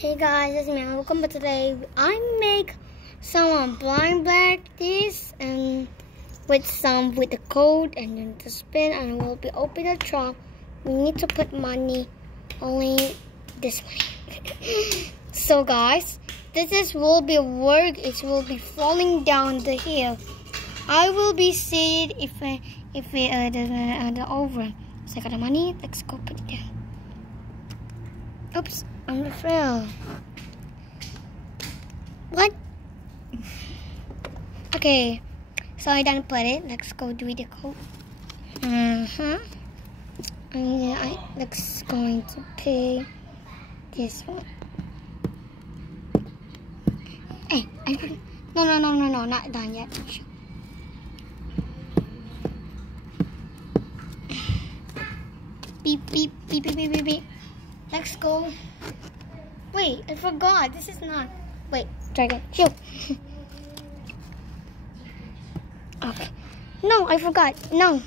Hey guys, it's me. Welcome back. Today I make some blind bag this and with the code and then the spin, and we'll be open the trunk. We need to put money, only this money. So guys, will be work. It will be falling down the hill. I will be seated if we the over. So I got the money. Let's go put it down. Oops, I'm the frail. What? Okay, so I done put it. Let's go do the code. Let's going to pay this one. Hey, no, not done yet. Beep, beep, beep, beep, beep, beep, beep. Let's go. Wait, I forgot. This is not. Wait, try again. Shoot. Okay. No, I forgot. No.